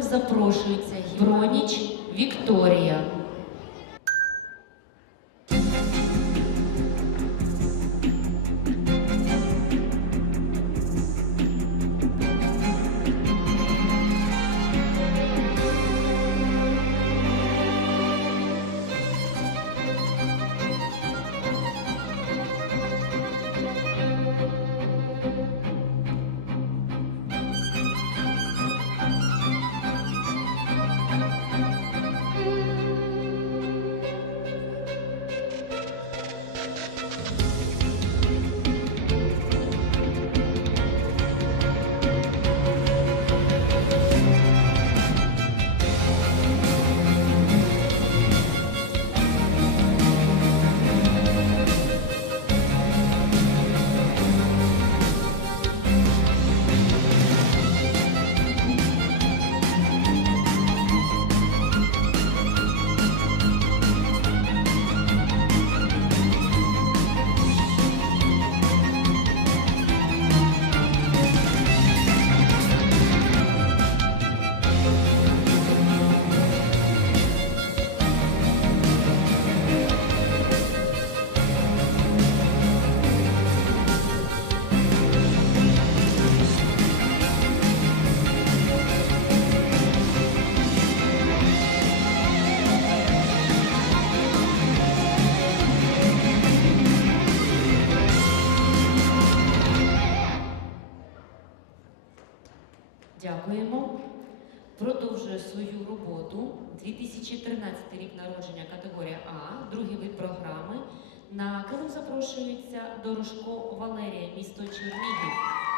Запрошується Броніч Вікторія. Дякуємо. Продовжує свою роботу 2013 рік народження категорія А, другий вид програми. На Килим запрошується Дорошко Валерія, місто Чернігів.